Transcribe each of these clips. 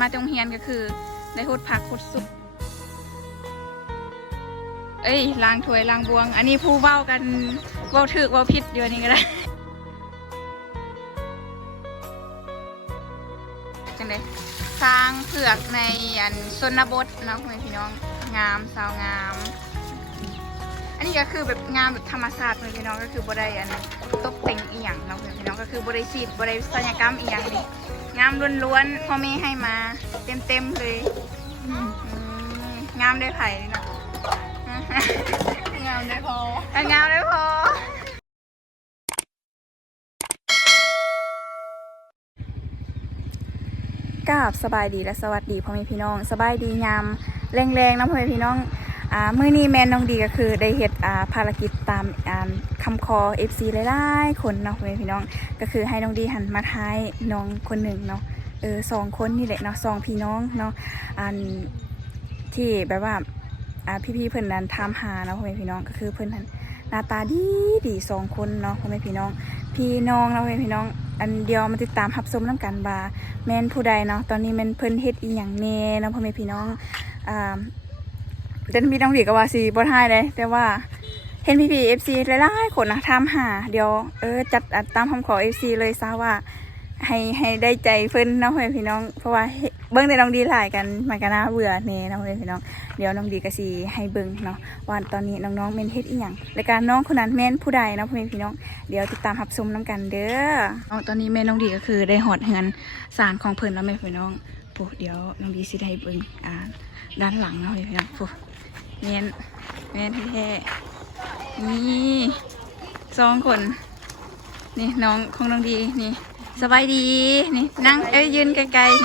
มาตรงเฮียนก็คือได้หดผักหดซุปเอ้ยล้างถ้วยล้างบวงอันนี้ผู้เว้ากันเว้าถึกเว้าผิดเดี๋ยวนี้ก็ได้จังได๋สร้างเผือกในอันชนบทเนาะพี่น้องงามสาวงามอันนี้ก็คือแบบงามแบบธรรมชาติพี่น้องก็คือบ่ได้อันตกแต่งอีหยังเนาะพี่น้องก็คือบ่ได้ฉีดบ่ได้ศัลยกรรมอีหยังนี่งามล้วนๆพ่อแม่ให้มาเต็มๆเลยงามได้ไผ่เนาะงามได้พองามได้พอกับสบายดีและสวัสดีพ่อแม่พี่น้องสบายดียามแรงๆนะพ่อแม่พี่น้องมื้อนี้แม่น้องดีก็คือได้เฮ็ดภารกิจตามคำขอ FC หลายๆคนเนาะพ่อแม่พี่น้องก็คือให้น้องดีหันมาทายน้องคนหนึ่งเนาะ2 คนนี่แหละเนาะ2พี่น้องเนาะที่แบบว่าพี่ๆเพิ่นนั้นถามหาเนาะพ่อแม่พี่น้องก็คือเพิ่นนั้นหน้าตาดี2 คนเนาะพ่อแม่พี่น้องเนาะพ่อแม่พี่น้องอันเดียวมาติดตามรับชมน้ำกันว่าแม่นผู้ใดเนาะตอนนี้แม่นเพิ่นเฮ็ดอีหยังแน่เนาะพ่อแม่พี่น้องแต่พี่น้องดีก็ว่าสิบ่ทายเลยแต่ว่าเห็นพี่ๆ FC หลายๆคนนะถามหาเดี๋ยวจัดตามคำขอ FC เลยซะว่าให้ได้ใจเพิ่นเนาะพ่อแม่พี่น้องเพราะว่าเบิ่งแต่น้องดีหลายกันมันก็น่าเบื่อแน่เนาะพ่อแม่พี่น้องเดี๋ยวน้องดีก็สิให้เบิ่งเนาะว่าตอนนี้น้องๆแม่นเฮ็ดอีหยังและการน้องคนนั้นแม่นผู้ใดเนาะพ่อแม่พี่น้องเดี๋ยวติดตามรับชมนํกันเด้อตอนนี้แม่น้องดีก็คือได้ฮอดเฮือนศาลของเพิ่นแล้วแม่พี่น้องปุ๊เดี๋ยวน้องดีสิได้เบิ่งด้านหลังเนาะพ่อแม่พี่น้องปุ๊แม่นแท้ๆนี่2 คนนี่น้องของน้องดีนี่สบายดีนี่นั่งยืนไกลๆ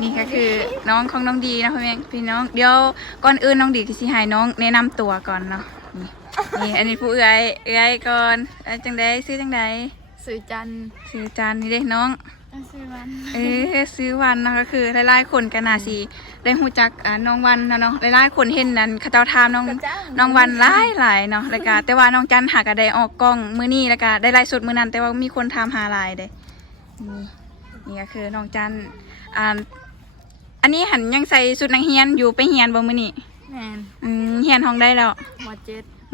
นี่ก็คือน้องของน้องดีนะพี่น้องเดี๋ยวก่อนอื่นน้องดีที่สิให้น้องแนะนำตัวก่อนเนาะนี่อันนี้ผู้เอื้อยก่อนจังใดซื้อจังใดซื้อจันนี่เด้น้องซื้อวันซื้อวันนะก็คือหลายๆคนกันน่าสิได้ฮู้จักน้องวันเนาะหลายๆคนเห็นนั้นเขาเจ้าถามน้องวันหลายเนาะแล้วก็แต่ว่าน้องจันหาก็ได้ออกกล้องมื้อนี้แล้วก็ได้ไลฟ์สดมื้อนั้นแต่ว่ามีคนถามหาหลายเด้นี่ก็คือน้องจันอันนี้หันยังใส่ชุดนักเรียนอยู่ไปเรียนบ่มื้อนี้แม่นเรียนห้องได้แล้ว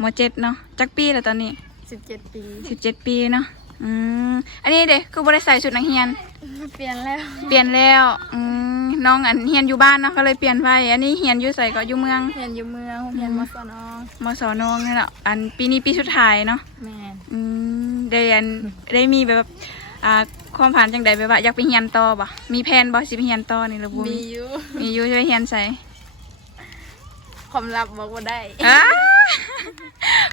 ม.7 เนาะจักปีแล้วตอนนี้17 ปีเนาะอันนี้เด็กคือบ่ได้ใส่ชุดนักเรียนเปลี่ยนแล้วน้องอันเรียนอยู่บ้านเนาะก็เลยเปลี่ยนไปอันนี้เรียนอยู่ใส่ก็อยู่เมืองเรียนมสน.นี่แหละอันปีนี้ปีสุดท้ายเนาะแม่นได้มีแบบความฝันจังใดแบบว่าอยากไปเรียนต่อบ่มีแผนบ่สิไปเรียนต่อนี่หรือบ่มีอยู่จะไปเรียนไสความลับบอกบ่ได้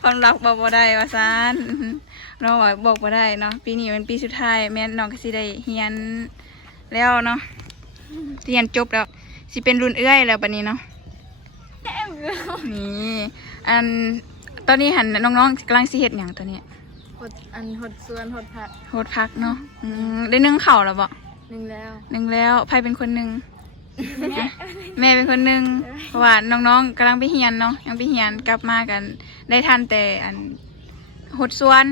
ความลับบอกบ่ได้ว่าซั่นน้องบอกบ่ได้เนาะปีนี้เป็นปีสุดท้ายแม่น้องก็สิได้เรียนแล้วเนาะเรียนจบแล้วสิเป็นรุ่นเอื้อยแล้วบัดนี้เนาะนี่ตอนนี้หันน้องๆกำลังสิเฮ็ดหยังตัวนี้หดส่วนหดพักเนาะได้นึ่งข้าวแล้วบ่นึ่งแล้วใครเป็นคนนึ่งแม่เป็นคนนึ่งเพราะว่าน้องๆกำลังไปเรียนเนาะยังไปเรียนกลับมากันได้ทันแต่หดส่วน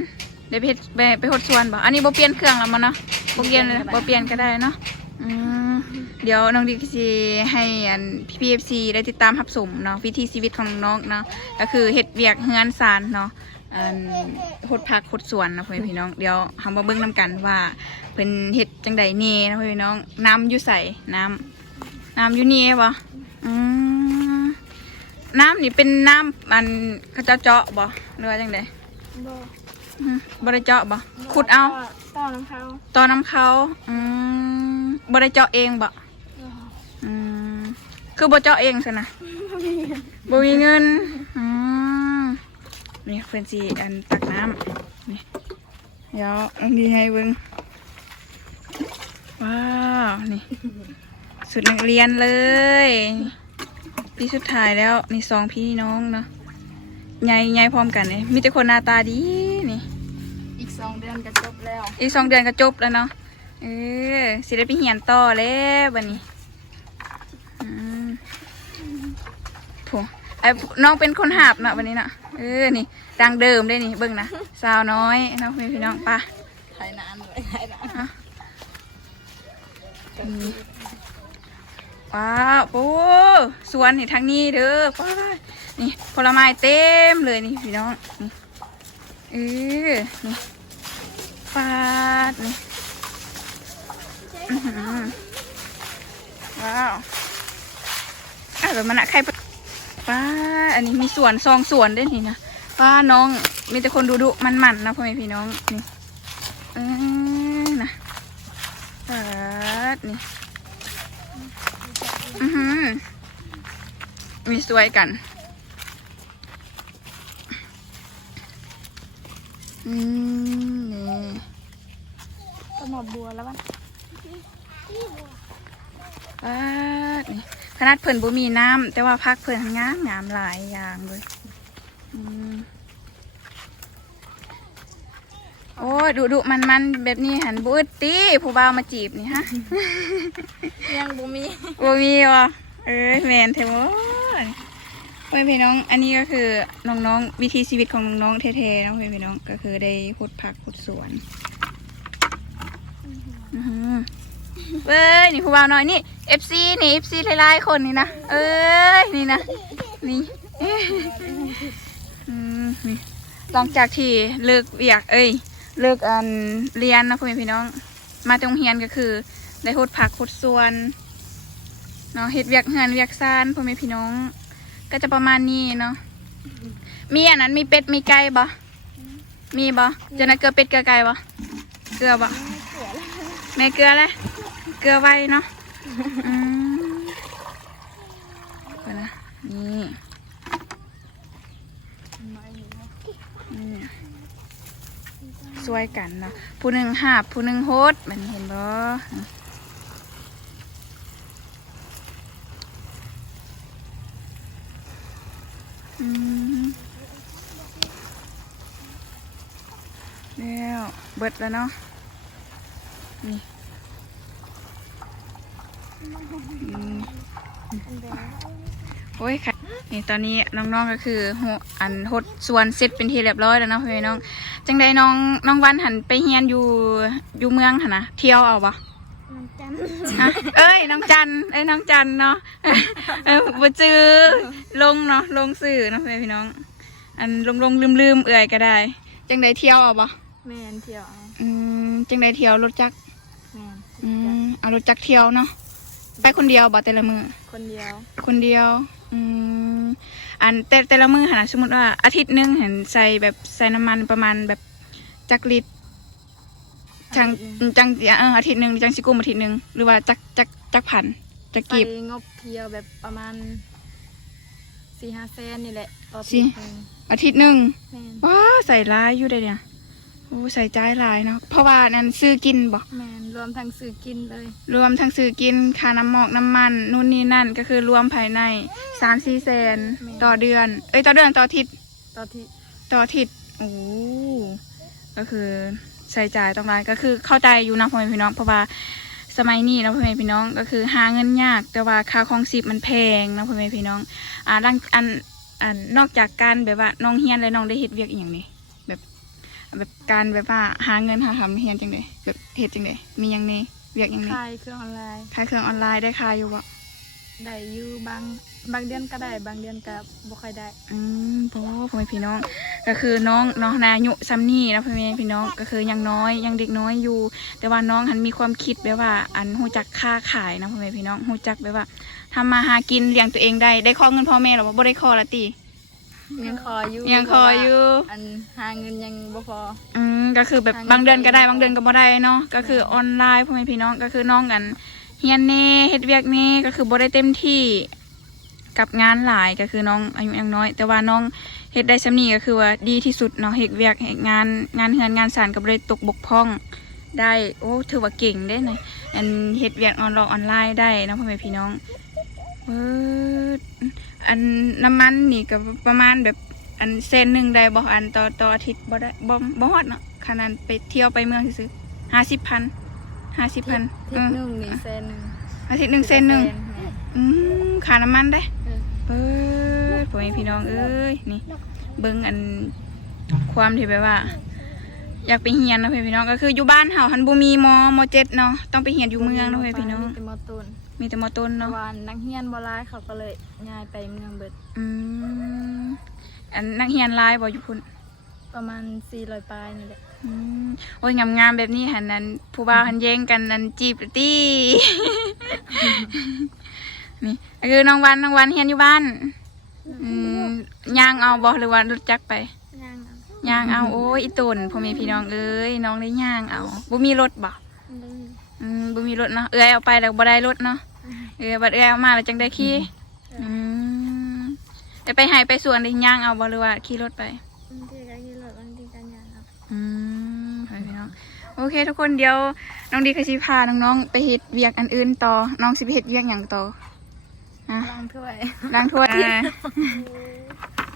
ได้ไปหดส่วนบ่อันนี้บ่เปลี่ยนเครื่องแล้วมั้งเนาะบ่เปลี่ยนก็ได้เนาะเดี๋ยวน้องดีสิให้พี่ๆ FC ได้ติดตามรับชมเนาะวิถีชีวิตของน้องเนาะก็คือเฮ็ดเวียกเฮือนศาลเนาะหดผักหดสวนนะพี่น้องเดี๋ยวเฮามาเบิ่งนำกันว่าเพิ่นเฮ็ดจังใดแน่นะพี่น้องน้ำอยู่ใส่น้ำอยู่นี่บ่น้ำนี่เป็นน้ำเขาเจาะบ่หรือว่าจังใดบ่ได้เจาะบ่ขุดเอาต่อน้ำเขาบ่ได้เจาะเองบ่คือบ่เจาะเองใช่นะบ่มีเงินนี่เพื่อนสิตักน้ำนี่เดี๋ยวอันนี้ให้เบิ่งว้าวนี่สุดนักเรียนเลยปีสุดท้ายแล้วนี่2พี่น้องเนาะใหญ่พร้อมกันเลยมีแต่คนหน้าตาดีนี่อีก2 เดือนก็จบแล้วเนาะสิได้ไปเรียนต่อแล้วบัดนี้น้องเป็นคนหาบเนาะวันนี้เนาะนี่ดังเดิมได้นี่เบิ่งนะสาวน้อยน้องพี่น้องป่ะถ่ายนานเลยถ่ายนาน ว้าวโอ้สวนนี่ทางนี้เด้อป้านี่ผลไม้เต็มเลยนี่พี่น้องนี่นี่ปาดนี่ว้าวแบบมันอะใครป้าอันนี้มีสวนซองสวนด้วยนี่นะป้าน้องมีแต่คนดุๆมันๆนะพ่อแม่พี่น้องนี่นะปาดนี่มีสวยกันนี่ ก็หมดบัวแล้วป่ะ นี่ขนาดเพิ่นบ่มีน้ำแต่ว่าพักเพิ่นงามหลายอย่างเลยโอ้ดุมันแบบนี้หันบุดตีผู้บ่าวมาจีบนี่ฮะ ยังบ่มี วะแมนเทวะเพื่อนพี่น้องอันนี้ก็คือน้องๆวิธีชีวิตของน้องๆเท่ๆน้องเพื่อนพี่น้องก็คือได้ขุดผักขุดสวนเอ้ยนี่ผู้บ่าวน้อยนี่ FC นี่ FC หลายๆคนนี่นะนี่นะนี่นี่หลังจากที่เลิกเวียกเลิกเรียนนะเพื่อนพี่น้องมาตรงเรียนก็คือได้ขุดผักขุดสวนเนาะเฮ็ดเวียกเฮือนเวียกซ่านพ่อแม่พี่น้องก็จะประมาณนี้เนาะมีอันนั้นมีเป็ดมีไก่บ่มีบ่จะน่ะเกลือเป็ดเกลือไก่บ่เกลือบ่แม่เกลือเลยเกลือไว้เนาะไปนะนี่ช่วยกันเนาะผู้หนึ่งหาบผู้หนึ่งโฮดมันเห็นบ่แล้วเบิดแล้วเนาะนี่โอ้ยค่ะนี่ตอนนี้น้องๆก็คือหดส่วนเสร็จเป็นทีเรียบร้อยแล้วเนาะพี่น้องจังใดน้องวันหันไปเฮียนอยู่เมืองหันนะเที่ยวเอาปะน้องจันน้องจันเนาะบ่จือลงเนาะลงสื่อเนาะพี่น้องอันลงลืมเอื่อยก็ได้จังใดเที่ยวเอาปะแม่นเที่ยวจังใดเที่ยวรถจักรเอารถจักรเที่ยวเนาะไปคนเดียวบ่แต่ละมือคนเดียวอันแต่ละมือหันสมมติว่าอาทิตย์นึงเห็นใส่น้ำมันประมาณแบบจักลิตรจังอาทิตย์นึงจังสิกุมอาทิตย์นึงหรือว่าจักพันจักกีบงบเที่ยวแบบประมาณ4-5 แสนนี่แหละต่ออาทิตย์นึงว้าใส่ร้ายอยู่ได้เนี่ยโอ้ใส่ใจหลายเนาะเพราะว่านั่นซื้อกินบ่แมนรวมทั้งซื้อกินเลยรวมทั้งซื้อกินค่าน้ำหมอกน้ำมันนู่นนี่นั่นก็คือรวมภายใน3-4 แสนต่อเดือนต่ออาทิตย์ต่ออาทิตย์โอ้ก็คือใส่จ่ายตรงนั้นก็คือเข้าใจอยู่นะพ่อแม่พี่น้องเพราะว่าสมัยนี้นะพ่อแม่พี่น้องก็คือหาเงินยากแต่ว่าค่าครองชีพมันแพงนะพ่อแม่พี่น้องนอกจากการแบบว่าน้องเฮียนและน้องได้เฮ็ดเวียกอย่างนี้แบบการแบบว่าหาเงินหาทำเฮียนจังเลยแบบเฮ็ดจังเลยมีอย่างนี้เวียกอย่างนี้ขายเครื่องออนไลน์ได้ขายอยู่บ่ได้อยู่บางเดือนก็ได้บางเดือนก็บ่ค่อยได้พ่อแม่พี่น้องก็คือน้องนายุซัมนี่นะพ่อแม่พี่น้องก็คือยังน้อยยังเด็กน้อยอยู่แต่ว่าน้องหันมีความคิดแบบว่าหูจักค้าขายนะพ่อแม่พี่น้องหูจักแบบว่าทำมาหากินเลี้ยงตัวเองได้ขอเงินพ่อแม่หรอบ่ได้ขอละติยังคออยู่หาเงินยังบ่พอก็คือแบบบางเดือนก็ได้บางเดือนก็บ่ได้เนาะก็คือออนไลน์พ่อแม่พี่น้องก็คือน้องกันเฮียนเน่เฮ็ดเวียกเน่ก็คือบ่ได้เต็มที่กับงานหลายก็คือน้องอายุยังน้อยแต่ว่าน้องเฮ็ดได้ซำนี้ก็คือว่าดีที่สุดเนาะเฮ็ดเวียกเฮ็ดงานเฮือนงานศาลก็บ่ได้ตกบกพร่องได้โอ้ถือว่าเก่งเด้นะเฮ็ดเวียกออนไลน์ได้นะพ่อแม่พี่น้องอันน้ำมันนี่ก็ประมาณแบบเซนหนึ่งได้บ่ต่ออาทิตย์บ่ได้บ่ฮอดเนาะขนาดไปเที่ยวไปเมืองซื้อ50,000อาทิตย์นึงนี่เซนนึงอาทิตย์นึงเซนนึงค่าน้ำมันได้พ่อแม่พี่น้องเอ้ยนี่เบิ่งความที่แบบว่าอยากไปเฮียนนะพี่น้องก็คืออยู่บ้านเฮาหันบ่มีม.7 เนาะต้องไปเฮียนอยู่เมืองนะพี่น้อง มีแต่มอต้น เพ เนาะ ราะว่านักเรียนบ่หลายเขาก็เลยย้ายไปเมืองเบิด อืมอันนักเรียนหลายบ่อยู่พุ่น ประมาณ400ปลายนี่แหละ อืมโอ้ยงามๆแบบนี้หันนั้นผู้บ่าวหันแย่งกันนั้นจีบตี้ นี่คือน้องวันเรียนอยู่บ้านอืมย่างเอาบ่หรือว่ารถจักรไป ย่าง ย่างเอาโอ้ยอีตุ่นพ่อแม่พี่น้องเอ้ยน้องได้ย่างเอาบ่มีรถบ่ เลย บ่มีรถเนาะเอื้อยเอาไปแล้วบ่ได้รถเนาะบัดเอื้อยเอามาแล้วจังได้ขี่มแต่ไปให้ไปสวนได้ย่างเอาบ่หรือว่าขี่รถไป บางทีก็ขี่รถบางทีก็ย่างครับ พ่อแม่พี่น้องโอเคทุกคนเดี๋ยวน้องดีก็สิพาน้องๆไปเฮ็ดเวียกอันอื่นต่อน้องสิไปเฮ็ดเวียกหยังต่อฮะ ล้างถ้วย ล้างถ้วย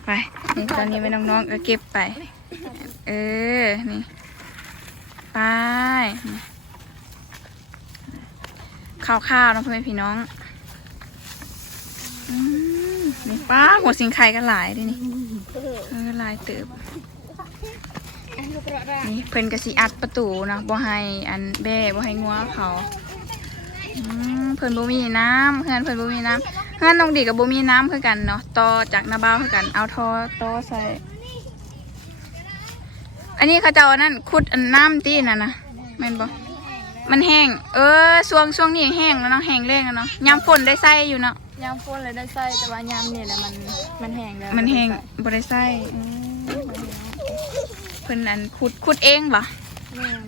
ไปนี่ตอนนี้แม่น้องๆก็เก็บไปนี่ไปข้าวๆนะพ่อแม่พี่น้องนี่ป้าหัวสิงไข่ก็หลายด้วยนี่หลายเติบนี่เพิ่นก็สิอัดประตูนะบ่ให้อันแบ่บ่ให้งัวเขาเพิ่นบ่มีน้ำเพื่อนเพิ่นบ่มีน้ำเพื่อนน้องดีกับบ่มีน้ำคือกันเนาะต่อจากนาบ้าวคือกันเอาท่อต่อใส่อันนี้เขาเจ้าอันนั้นขุดอันน้ำตีน่ะนะแม่นบ่มันแห้งช่วงนี้แห้งแล้วเนาะแห้งแล้งแล้วเนาะยามฝนได้ใส่อยู่เนาะ ยามฝนเลยได้ใส่แต่ว่ายามนี่แหละมันแห้งแล้ว มันแห้งบ่ได้ใส่เพิ่นอันขุดเองบ่ แม่น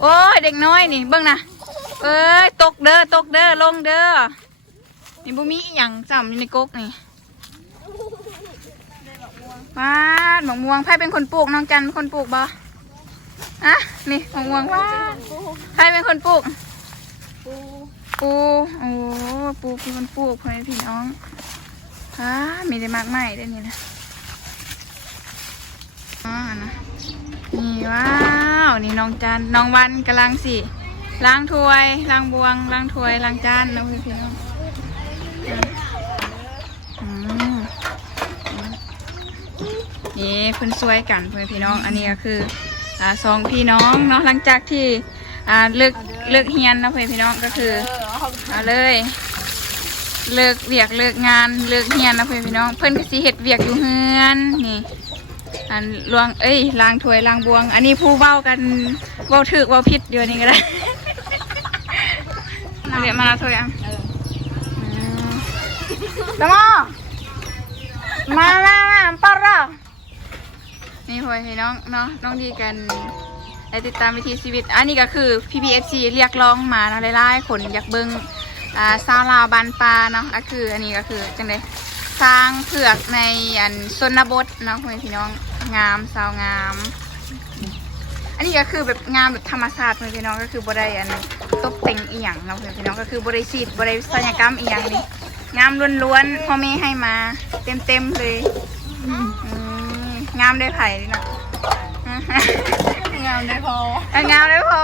โอ้ยเด็กน้อยนี่เบิ่งนะเอ้ยตกเด้อลงเด้อนี่บ่มีอีหยังจำอยู่ในกกนี่ว้าดมะม่วงไผเป็นคนปลูกน้องจันเป็นคนปลูกบ่อะนี่มะม่วงว้าดไผเป็นคนปลูกปูโอ้ปูเป็นคนปลูกพ่อแม่พี่น้องมีได้มากมายได้อนี่นะนะนี่ว้าวนี่น้องจันน้องวันกำลังสิล้างถ้วยล้างบวงล้างถ้วยล้างจานนะพี่น้องนี่เพิ่นสวยกันพี่น้องอันนี้ก็คือสองพี่น้องเนาะหลังจากที่เลิกเฮียนนะพี่น้องก็คือเลยเลิกเวียกเลิกงานเลิกเฮียนนะพี่น้องเพิ่นก็สิเฮ็ดเวียกอยู่เฮือนนี่อันล้างถ้วยล้างบวงอันนี้ผู้เว้ากันเว้าถึกเว้าผิดอยู่นี่ก็ได้ เรียกมาแล้วถ้วยอ่ะตะมอมาปอร์นี่พ่อพี่น้องเนาะน้องดีกันได้ติดตามวิถีชีวิตอันนี้ก็คือ PPFC เรียกร้องมานะหลายๆคนอยากเบิ่งสาวลาวบ้านปลาเนาะก็คืออันนี้ก็คือจังได๋สร้างเผือกในอันชนบทเนาะพ่อพี่น้องงามสาวงามอันนี้ก็คือแบบงามแบบธรรมชาติพี่น้องก็คือบ่ได้อันตกแต่งอีหยังเนาะพี่น้องก็คือบ่ได้ฉีดบ่ได้ศัลยกรรมอีหยังนี่งามล้วนๆพ่อแม่ให้มาเต็มๆเลยงามได้ไผ่เนาะ งามได้พอง ามได้พอ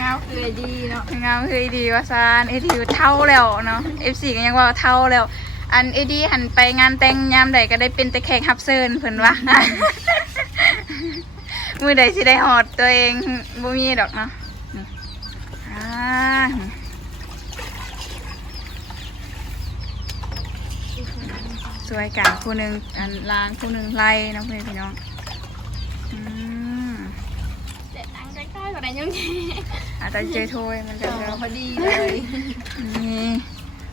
ง ามคือดีเนาะ งามคือดีว่าซานเอทีเท่าแล้วเนาะ FC ก็ยังว่าเท่าแล้วอันเอดีหันไปงานแต่งยามใดก็ได้เป็นแต่แขกรับเชิญเพิ่นว่า มือใดสิได้หอดตัวเองบ่มีดอกเนาะสวยกันผู้หนึ่งอันล้างผู้หนึ่งไล่นะพี่น้องเด็ดอังใกล้ๆกว่านั้นยังไง อาจจะเจอถ้วยมันจะ พอดีเลย นี่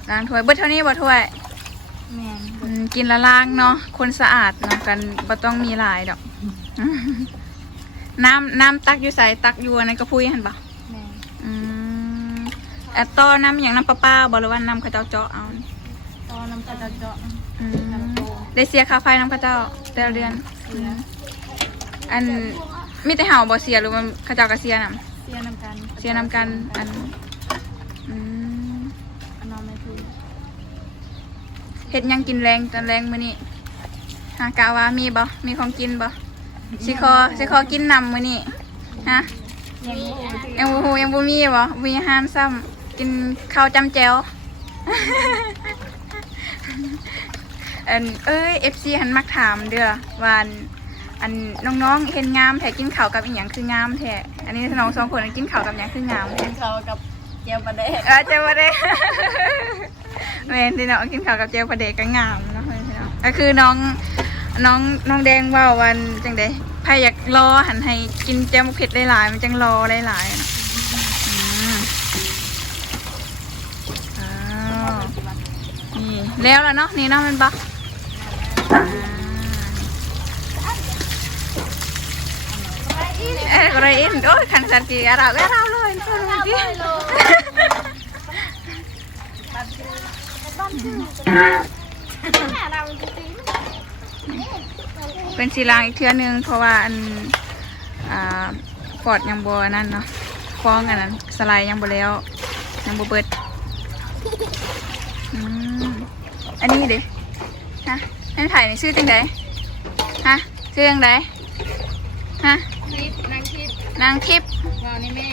ล้างถ้วยเบิดเท่านี้บ่ถ้วย แม่น กินละล้างเนาะคนสะอาดเนาะกันบ่ต้องมีหลายดอกน้ำตักอยู่ใส่ตักอยู่ในกระพุ้ยหันบ่ แม่น ต้อน้ำอย่างน้ำปลาบ่หรือว่าน้ำข้าวเจ้าเจาะเอา ตอนน้ำกระเจาะ ได้เสียค่าไฟน้ำข้าวเจ้าแต่ละเดือนอันมีแต่เห่าบ่เสียหรือว่าข้าวเจ้าก็เสียน้ำ เสียน้ำกัน เสียน้ำกันอัน น้องไม่พูด เฮ็ดหยังกินแรงตอนแรงมื้อนี้หากะว่ามีบ่มีของกินบ่สิขอกินน้ำมื้อนี้ฮะยังบ่มีบ่มีอาหารซ้ำกินข้าวจำแจ่ว FC หันมักถามเด้อว่าอันน้องๆเห็นงามแท้กินข้าวกับอีหยังคืองามแท้อันนี้น้องสองคนกินข้าวกับหยังคืองามแท้ เขากับ เจียวปลาแดก เจลปลาเดกแม่ที่น้องกินข้าวกับเจลปลาเดกก็งามเนาะพี่น้องก็คือน้องแดงว่าวันจังไดใครอยากรอหันให้กินเจลมะเขือหลายๆมันจังรอหลายๆอะอ้าวนี่แล้วเนาะนี่เนาะมันบักก็เลยอินโอ้ยขันสันกีอาเราเลยช่วยมันดิเป็นสีลางอีกเทื่อนึงเพราะว่าอันฟอดยังบัวนั่นเนาะฟ้องอันนั้นสไลด์ยังบัวแล้วยังบัวเบิดอันนี้ดิฮะให้ถ่ายในชื่อจังไดฮะชื่อจังไดฮะ ทิพนางทิพ นางทิพย์ เรานี่แม่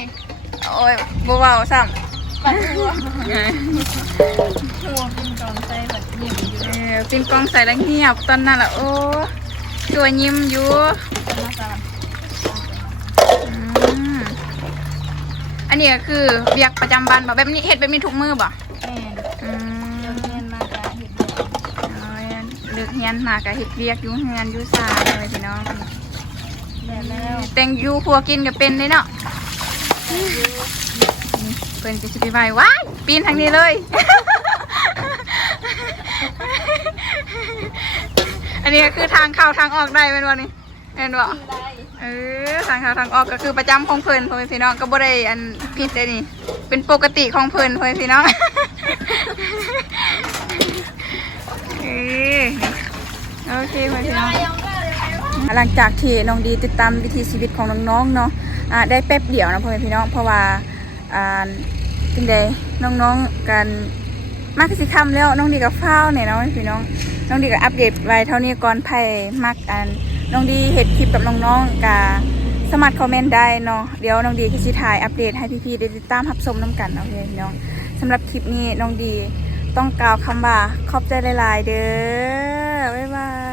โอ้ยบัวซ้ำ ปัดหัวกินกองใส่แบบนิ่มอยู่ ปินกองใส่แล้วเงียบตอนนั้นแหละโอ้ตัวยิ้มอยู่ มาสาม อันนี้ก็คือเบียกประจำวันแบบนี้เห็ดแบบนี้ทุกมือบ่ แม่เดี๋ยวเรียนมาจะเห็น เลือกเฮียนมากะเห็ดเบียกอยู่เฮียนอยู่ซาเลยพี่น้อง แล้ว แต่งอยู่ครัวกินก็เป็นเลยเนาะเป็นจะชิบไปว้ายปีนทางนี้เลย อันนี้ก็คือทางเข้าทางออกได้เป็นวันนี้เห็นบ่ทางเข้าทางออกก็คือประจำของเพิ่นพ่อแม่พี่น้องก็บ่ได้อันผิดเลยนี่เป็นปกติของเพิ่นพ่อแม่พี่น้อง โอเคพ่อแม่พี่น้องหลังจากที่น้องดีติดตามวิถีชีวิตของน้องๆเนาะได้แป๊บเดียวนะพ่อแม่พี่น้องเพราะว่าจริงใดน้องๆกันมากสิคำแล้วน้องดีกับฟ้าวเนี่ยเนาะพี่น้องน้องดีกับอัปเดตไว้เท่านี้ก่อนไพ่มักน้องดีเห็ดคลิปกับน้องๆกับสมัครคอมเมนต์ได้เนาะเดี๋ยวน้องดีก็สิถ่ายอัปเดตให้พี่ๆได้ติดตามรับชมน้ำกันโอเคพี่น้องสำหรับคลิปนี้น้องดีต้องกล่าวคำว่าขอบใจหลายๆเด้อบ๊ายบาย